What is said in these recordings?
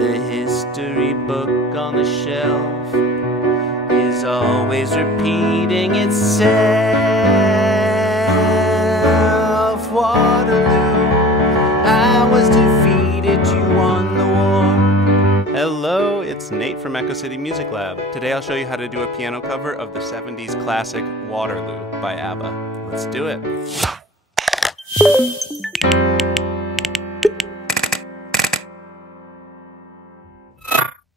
The history book on the shelf is always repeating itself. Waterloo, I was defeated, you won the war. Hello, it's Nate from Echo City Music Lab. Today I'll show you how to do a piano cover of the 70s classic Waterloo by ABBA. Let's do it.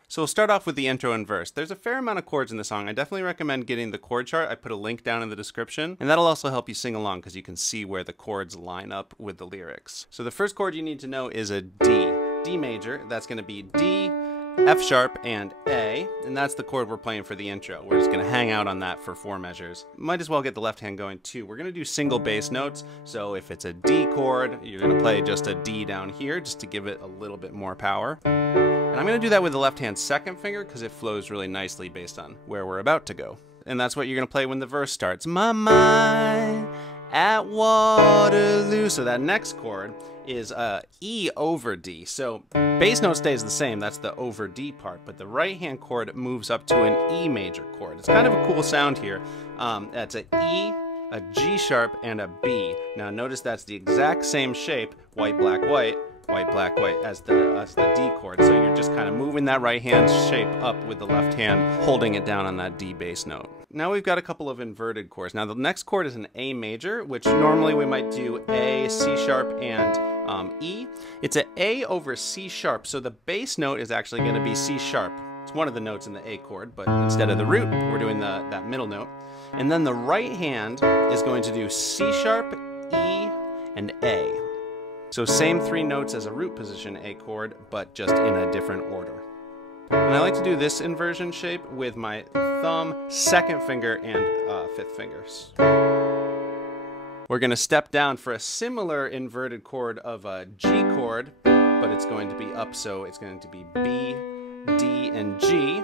So we'll start off with the intro and verse. There's a fair amount of chords in the song. I definitely recommend getting the chord chart. I put a link down in the description, and that'll also help you sing along because you can see where the chords line up with the lyrics. So the first chord you need to know is a D. D major, that's gonna be D, F sharp, and A, and that's the chord we're playing for the intro. We're just gonna hang out on that for 4 measures. Might as well get the left hand going too. We're gonna do single bass notes, so if it's a D chord, you're gonna play just a D down here just to give it a little bit more power. And I'm gonna do that with the left hand second finger because it flows really nicely based on where we're about to go. And that's what you're gonna play when the verse starts. My mind at Waterloo. So that next chord is E over D. So bass note stays the same, that's the over D part, but the right hand chord moves up to an E major chord. It's kind of a cool sound here. That's an E, a G sharp, and a B. Now notice that's the exact same shape, white, black, white, white, black, white, as the D chord. So you're just kind of moving that right hand shape up with the left hand, holding it down on that D bass note. Now we've got a couple of inverted chords. Now the next chord is an A major, which normally we might do A, C sharp, and E. It's an A over C sharp, so the bass note is actually going to be C sharp. It's one of the notes in the A chord, but instead of the root, we're doing that middle note. And then the right hand is going to do C sharp, E, and A. So same 3 notes as a root position A chord, but just in a different order. And I like to do this inversion shape with my thumb, second finger, and 5th fingers. We're going to step down for a similar inverted chord of a G chord, but it's going to be up, so it's going to be B, D, and G.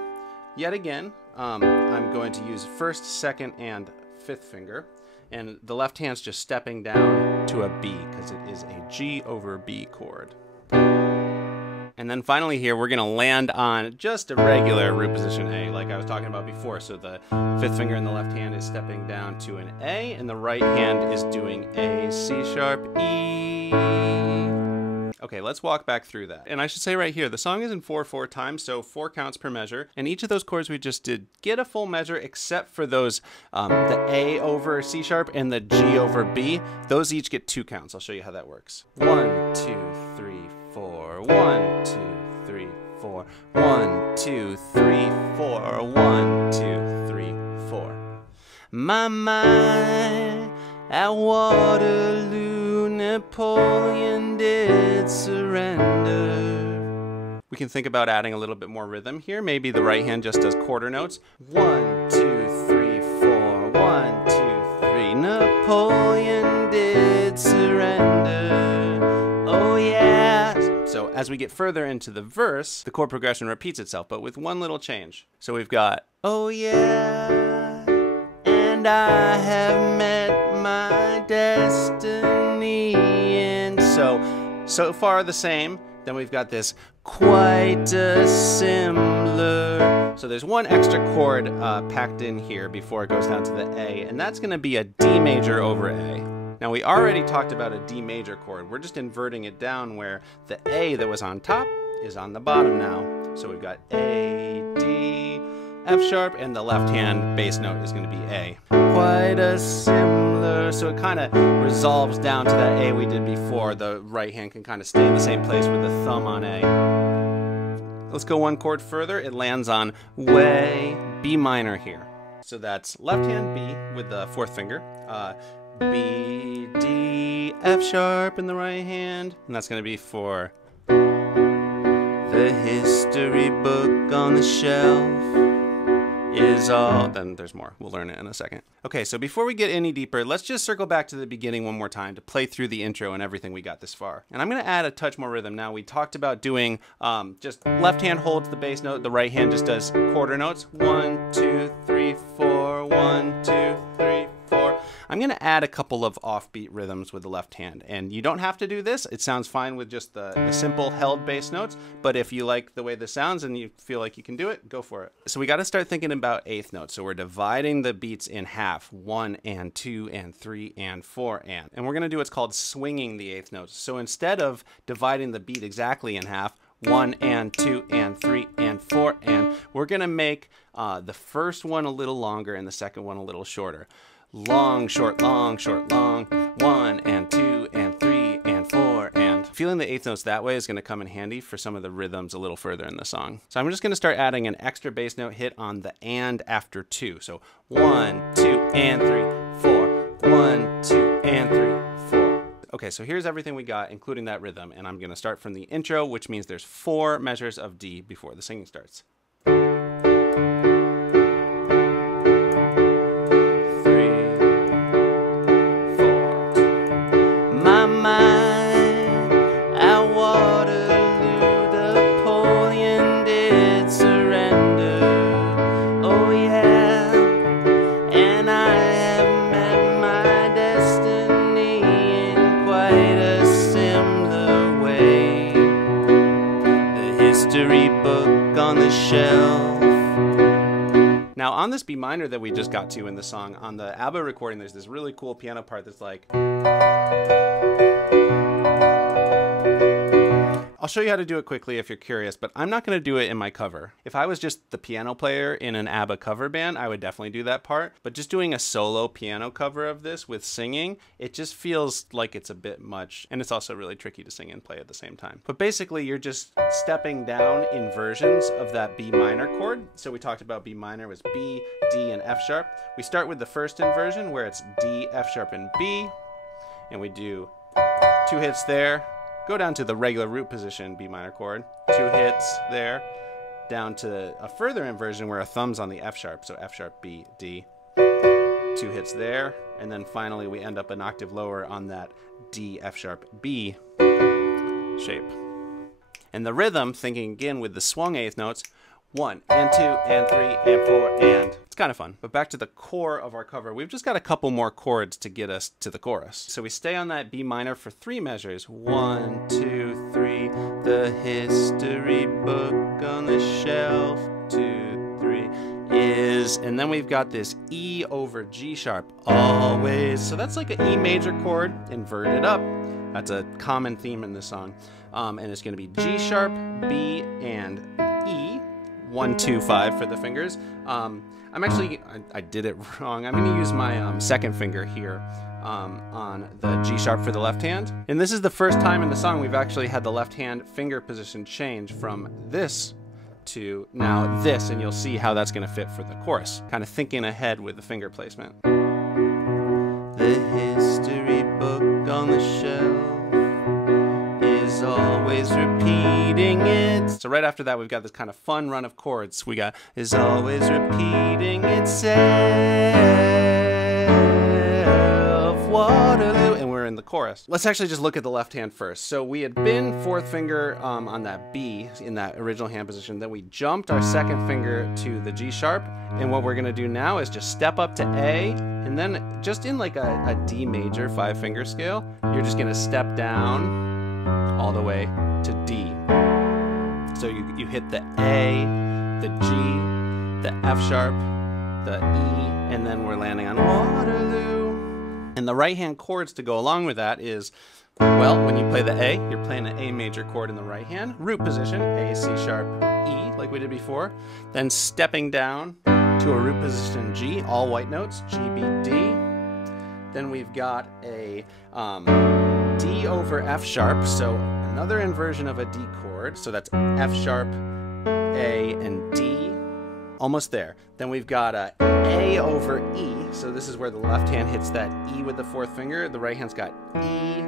Yet again, I'm going to use 1st, 2nd, and 5th finger. And the left hand's just stepping down to a B because it is a G over B chord. And then finally here, we're gonna land on just a regular root position A, like I was talking about before. So the 5th finger in the left hand is stepping down to an A, and the right hand is doing A, C sharp, E. Okay, let's walk back through that. And I should say right here, the song is in 4/4 time, so 4 counts per measure. And each of those chords we just did get a full measure, except for those, the A over C sharp and the G over B. Those each get 2 counts. I'll show you how that works. 1, 2, 3, 4. 1, 2, 3, 4. 1, 2, 3, 4. 1, 2, 3, 4. My mind at Waterloo, Napoleon did surrender. We can think about adding a little bit more rhythm here. Maybe the right hand just does quarter notes. 1, 2, 3, 4. 1, 2, 3. Napoleon did surrender. Oh yeah. So as we get further into the verse, the chord progression repeats itself, but with one little change. So we've got, oh yeah, and I have met my destiny. And so far the same. Then we've got this quite similar. So there's one extra chord packed in here before it goes down to the A, and that's gonna be a D major over A. Now we already talked about a D major chord. We're just inverting it down where the A that was on top is on the bottom now. So we've got A, D, F sharp, and the left hand bass note is going to be A. Quite a similar, so it kind of resolves down to that A we did before. The right hand can kind of stay in the same place with the thumb on A. Let's go one chord further. It lands on way, B minor here. So that's left hand B with the 4th finger. B, D, F sharp in the right hand, and that's going to be for the history book on the shelf is all. Then there's more. We'll learn it in a second. Okay, so before we get any deeper, let's just circle back to the beginning one more time to play through the intro and everything we got this far. And I'm going to add a touch more rhythm. Now, we talked about doing just left hand holds the bass note, the right hand just does quarter notes. 1, 2, 3, 4. 1, 2, 3, 4. I'm going to add a couple of offbeat rhythms with the left hand. And you don't have to do this. It sounds fine with just the simple held bass notes. But if you like the way this sounds and you feel like you can do it, go for it. So we got to start thinking about eighth notes. So we're dividing the beats in half, 1 and 2 and 3 and 4 and. And we're going to do what's called swinging the eighth notes. So instead of dividing the beat exactly in half, 1 and 2 and 3 and 4 and, we're going to make the first one a little longer and the second one a little shorter. Long, short, long, 1 and 2 and 3 and 4 and. Feeling the eighth notes that way is going to come in handy for some of the rhythms a little further in the song. So I'm just going to start adding an extra bass note hit on the and after 2. So 1, 2 and 3, 4, 1, 2 and 3, 4. Okay, so here's everything we got, including that rhythm, and I'm going to start from the intro, which means there's 4 measures of D before the singing starts. 3, 4. My mind at Waterloo, Napoleon did surrender. Oh yeah, and I have met my destiny in quite a similar way. The history book on the shelf. Now on this B minor that we just got to in the song, on the ABBA recording, there's this really cool piano part that's like... I'll show you how to do it quickly if you're curious, but I'm not going to do it in my cover. If I was just the piano player in an ABBA cover band, I would definitely do that part. But just doing a solo piano cover of this with singing, it just feels like it's a bit much. And it's also really tricky to sing and play at the same time. But basically, you're just stepping down inversions of that B minor chord. So we talked about B minor was B, D, and F sharp. We start with the first inversion where it's D, F sharp, and B. And we do 2 hits there. Go down to the regular root position B minor chord, 2 hits there, down to a further inversion where a thumb's on the F sharp, so F sharp, B, D, 2 hits there, and then finally we end up an octave lower on that D, F sharp, B shape. And the rhythm, thinking again with the swung eighth notes, 1 and 2 and 3 and 4 and. It's kind of fun. But back to the core of our cover, we've just got a couple more chords to get us to the chorus. So we stay on that B minor for 3 measures. 1, 2, 3. The history book on the shelf. 2, 3 is, and then we've got this E over G sharp, always. So that's like an E major chord inverted up. That's a common theme in this song. And it's going to be G sharp, B, and E. 1, 2, 5 for the fingers. I'm actually, I did it wrong. I'm going to use my second finger here on the G sharp for the left hand. And this is the first time in the song we've actually had the left hand finger position change from this to now this, and you'll see how that's going to fit for the chorus. Kind of thinking ahead with the finger placement. The history book on the shelf is always repeating it. So right after that, we've got this kind of fun run of chords. We got is always repeating itself, Waterloo, and we're in the chorus. Let's actually just look at the left hand first. So we had been 4th finger on that B in that original hand position. Then we jumped our 2nd finger to the G sharp. And what we're gonna do now is just step up to A, and then just in like a D major 5-finger scale, you're just gonna step down all the way to D. So you hit the A, the G, the F sharp, the E, and then we're landing on Waterloo. And the right hand chords to go along with that is, well, when you play the A, you're playing an A major chord in the right hand, root position, A, C sharp, E, like we did before. Then stepping down to a root position G, all white notes, G, B, D. Then we've got a D over F sharp, so another inversion of a D chord. So that's F sharp, A, and D. Almost there. Then we've got a over E. So this is where the left hand hits that E with the 4th finger. The right hand's got E,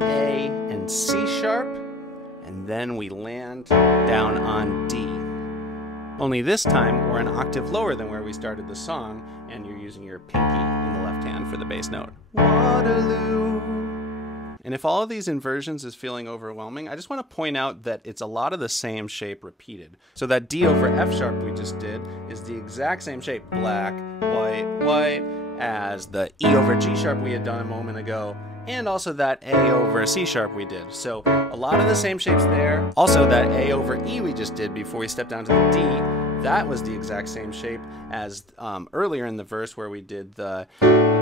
A, and C sharp. And then we land down on D. Only this time, we're an octave lower than where we started the song, and you're using your pinky in the left hand for the bass note. Waterloo. And if all of these inversions is feeling overwhelming, I just want to point out that it's a lot of the same shape repeated. So that D over F sharp we just did is the exact same shape. Black, white, white, as the E over G sharp we had done a moment ago, and also that A over C sharp we did. So a lot of the same shapes there. Also that A over E we just did before we stepped down to the D, that was the exact same shape as earlier in the verse where we did the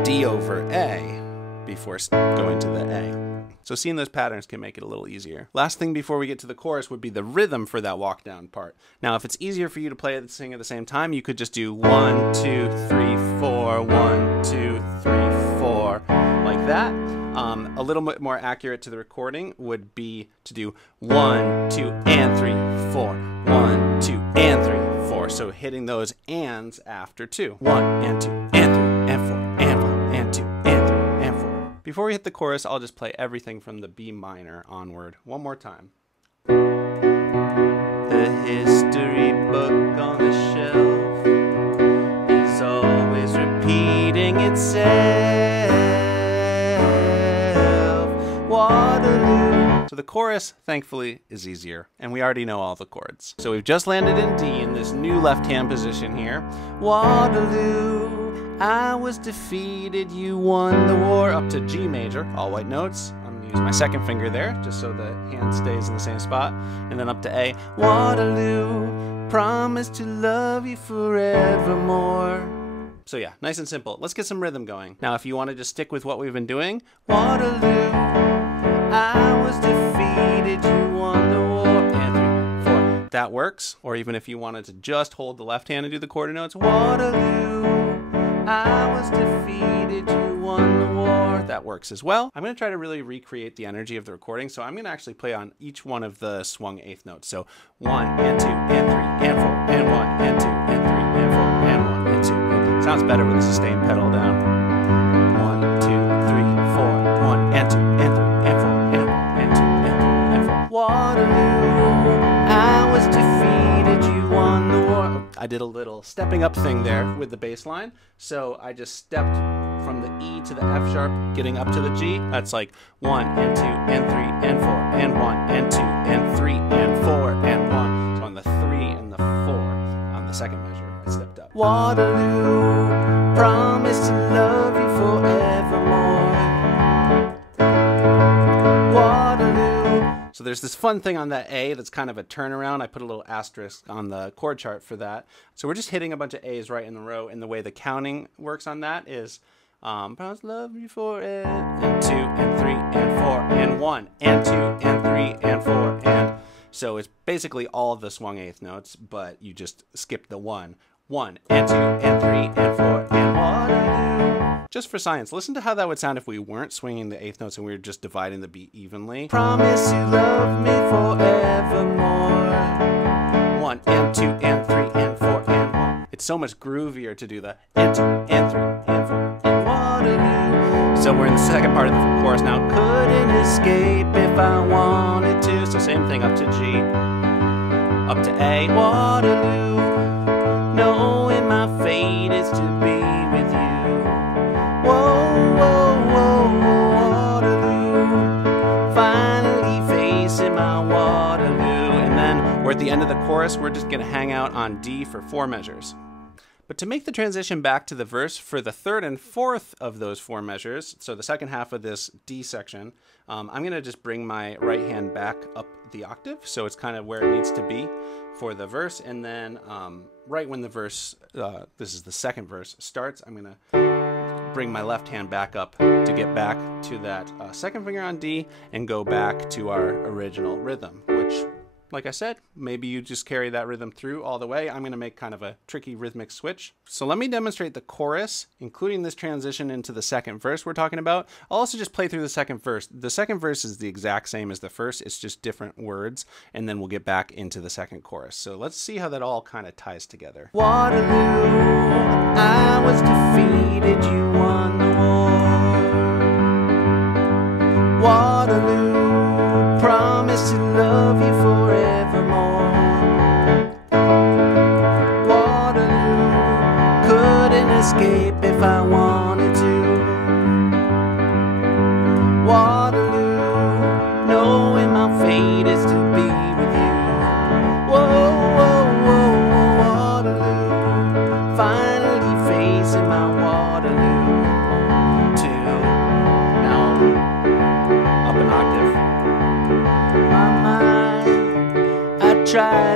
D over A before going to the A. So seeing those patterns can make it a little easier. Last thing before we get to the chorus would be the rhythm for that walk down part. Now if it's easier for you to play it and sing at the same time, you could just do 1, 2, 3, 4, 1, 2, 3, 4, like that. A little bit more accurate to the recording would be to do 1, 2, and 3, 4, 1, 2, and 3, 4. So hitting those ands after 2. 1 and 2 and 3 and 4 and 1 and 2 and 3 and 4. Before we hit the chorus, I'll just play everything from the B minor onward one more time. The history book on the shelf is always repeating itself. Waterloo. So the chorus, thankfully, is easier, and we already know all the chords. So we've just landed in D in this new left-hand position here. Waterloo, I was defeated, you won the war, up to G major, all white notes. I'm gonna use my second finger there, just so the hand stays in the same spot, and then up to A. Waterloo, promise to love you forevermore. So yeah, nice and simple. Let's get some rhythm going. Now, if you want to just stick with what we've been doing, Waterloo, I was defeated, you won the war, and 3, 4. That works. Or even if you wanted to just hold the left hand and do the quarter notes, Waterloo, I was defeated, you won the war. That works as well. I'm going to try to really recreate the energy of the recording, so I'm going to actually play on each one of the swung eighth notes. So 1 and 2 and 3 and 4 and 1 and 2 and 3 and 4 and 1 and 2 and sounds better with the sustain pedal down. 1, 2, 3, 4, 1 and 2 and 3 and 4 and 1 and 2 and 3 and 4. Waterloo, I was defeated, you won the war. I did a little stepping up thing there with the bass line. So I just stepped from the E to the F sharp, getting up to the G. That's like 1 and 2 and 3 and 4 and 1 and 2 and 3 and 4 and 1. So on the 3 and the 4 on the second measure, I stepped up. Waterloo, promise to love you forevermore. Waterloo. So there's this fun thing on that A that's kind of a turnaround. I put a little asterisk on the chord chart for that. So we're just hitting a bunch of A's right in the row, and the way the counting works on that is promise to love you forever, and 2 and 3 and 4 and 1 and 2 and 3 and 4 and so it's basically all of the swung eighth notes, but you just skip the 1. 1 and 2 and 3 and 4 and Waterloo. Just for science, listen to how that would sound if we weren't swinging the eighth notes and we were just dividing the beat evenly. Promise you love me forevermore. 1 and 2 and 3 and 4 and 1. It's so much groovier to do the and 2 and 3 and 4 and Waterloo. So we're in the second part of the chorus now. Couldn't escape if I wanted to. So same thing up to G, up to A. Waterloo, knowing my fate is to be with you. Whoa, whoa, whoa, whoa, Waterloo, finally facing my Waterloo. And then we're at the end of the chorus, we're just gonna hang out on D for 4 measures. But to make the transition back to the verse for the third and fourth of those 4 measures, so the second half of this D section, I'm gonna just bring my right hand back up the octave, so it's kind of where it needs to be for the verse, and then right when the verse, this is the second verse, starts, I'm gonna bring my left hand back up to get back to that second finger on D and go back to our original rhythm, which, like I said, maybe you just carry that rhythm through all the way. I'm going to make kind of a tricky rhythmic switch. So let me demonstrate the chorus, including this transition into the second verse we're talking about. I'll also just play through the second verse. The second verse is the exact same as the first. It's just different words, and then we'll get back into the second chorus. So let's see how that all kind of ties together. Waterloo, I was defeated, you won the war. Waterloo, promise to love you forevermore. Waterloo, couldn't escape if I wanted to. Waterloo, knowing my fate is to be with you. Whoa, whoa, whoa, whoa, Waterloo, finally facing my Waterloo.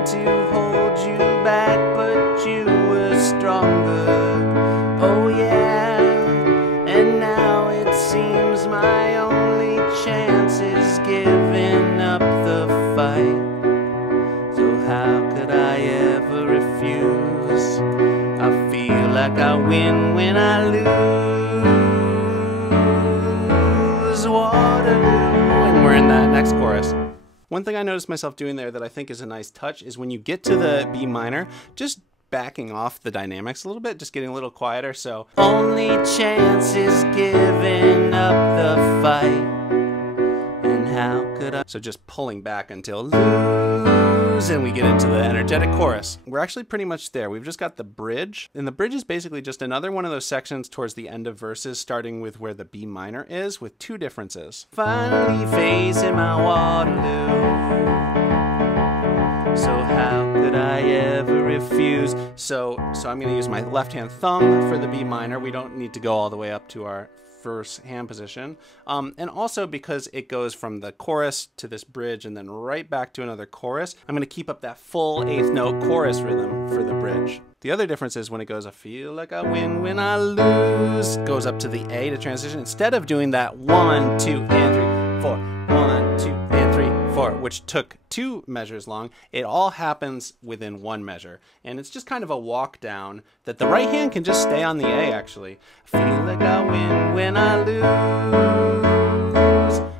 tried to hold you back, but you were stronger. Oh yeah, and now it seems my only chance is giving up the fight. So how could I ever refuse? I feel like I win when I lose. Waterloo. And we're in that next chorus. One thing I noticed myself doing there that I think is a nice touch is when you get to the B minor, just backing off the dynamics a little bit, just getting a little quieter. So only chance is giving up the fight. And how could I? So just pulling back until lose, and we get into the energetic chorus. We're actually pretty much there. We've just got the bridge, and the bridge is basically just another one of those sections towards the end of verses, starting with where the B minor is, with two differences. Finally facing my Waterloo. So how could I ever refuse? So I'm going to use my left hand thumb for the B minor. We don't need to go all the way up to our first hand position. And also because it goes from the chorus to this bridge and then right back to another chorus, I'm going to keep up that full 8th note chorus rhythm for the bridge. The other difference is when it goes, I feel like I win when I lose, goes up to the A to transition. Instead of doing that 1, 2, and 3, 4, 1, 2, and 3, 4, which took 2 measures long, it all happens within 1 measure. And it's just kind of a walk down that the right hand can just stay on the A, actually. I feel like I win when I lose.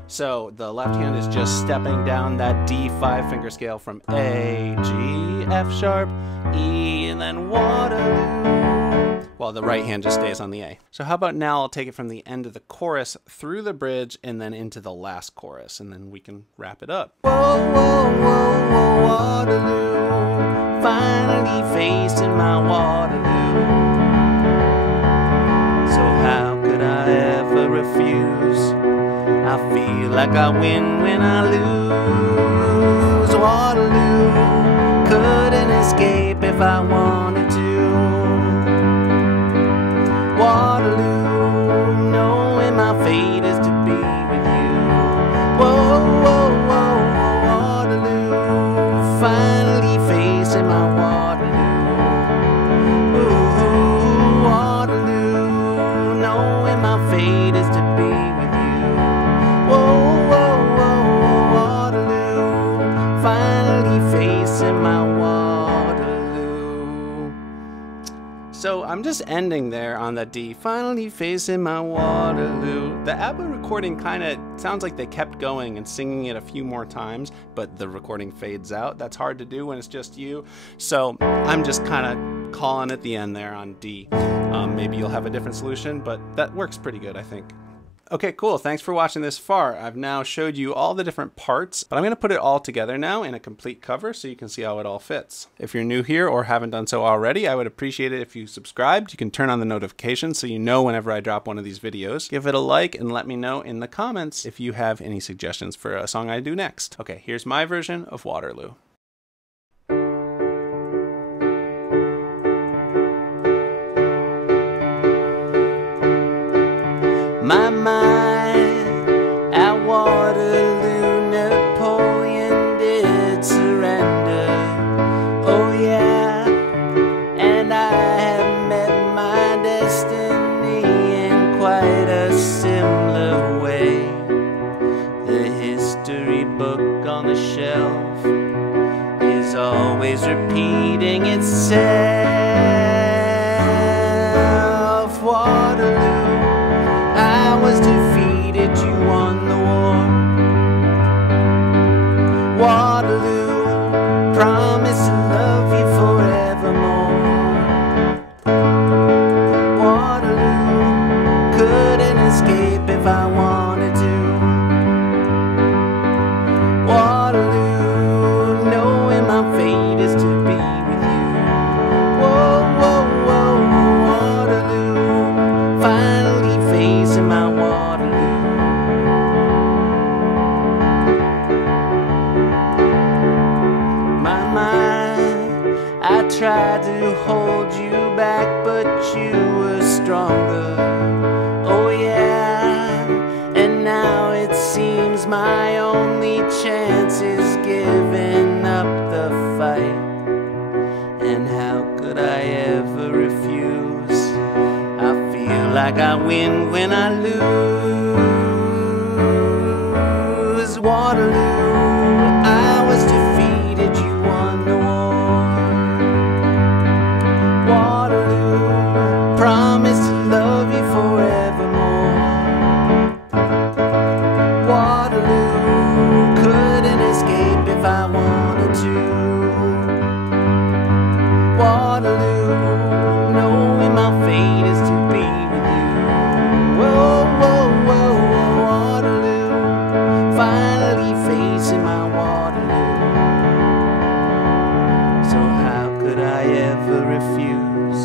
So the left hand is just stepping down that D5 finger scale from A, G, F sharp, E, and then Waterloo, while the right hand just stays on the A. So how about now I'll take it from the end of the chorus through the bridge and then into the last chorus, and then we can wrap it up. Whoa, whoa, whoa, whoa, Waterloo, finally facing my Waterloo. So how could I ever refuse? I feel like I win when I lose. Waterloo, couldn't escape if I wanted to. Waterloo, knowing my fate is to be with you. Whoa, whoa, whoa, Waterloo, finally facing my Waterloo. Ooh, Waterloo, knowing my fate is to be with you. Whoa, whoa, whoa, Waterloo, finally facing my Waterloo. So I'm just ending there on the D, finally facing my Waterloo. The ABBA recording kind of sounds like they kept going and singing it a few more times, but the recording fades out. That's hard to do when it's just you. So I'm just kind of calling at the end there on D. Maybe you'll have a different solution, but that works pretty good, I think. Okay, cool. Thanks for watching this far. I've now showed you all the different parts, but I'm going to put it all together now in a complete cover so you can see how it all fits. If you're new here or haven't done so already, I would appreciate it if you subscribed. You can turn on the notifications so you know whenever I drop one of these videos. Give it a like and let me know in the comments if you have any suggestions for a song I do next. Okay, here's my version of Waterloo. My mind at Waterloo, Napoleon did surrender. Oh yeah, and I have met my destiny in quite a similar way. The history book on the shelf is always repeating itself. Waterloo, I was defeated, you won the war. Waterloo, promise to love you forevermore. Waterloo, couldn't escape if I wanted to. Waterloo, knowing my fate is to be with you. Whoa, whoa, whoa, Waterloo, finally facing my Waterloo. My mind, I tried to hold you back, but you were stronger. Oh yeah, and now it seems my only chance is giving up the fight. like I win when I lose. Waterloo, I was defeated, you won the war. Waterloo, promise to love you forevermore. Waterloo, couldn't escape if I wanted to. Waterloo, knowing my fate is to be with you. Whoa, whoa, whoa, whoa, Waterloo, finally facing my Waterloo. So how could I ever refuse?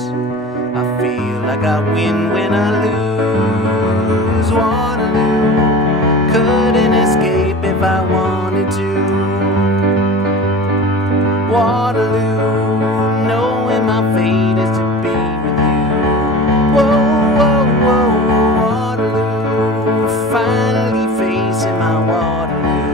I feel like I win when I lose. Waterloo, couldn't escape if I wanted to. Waterloo, knowing my fate is to be with you. Whoa, whoa, whoa, whoa, Waterloo, finally facing my Waterloo.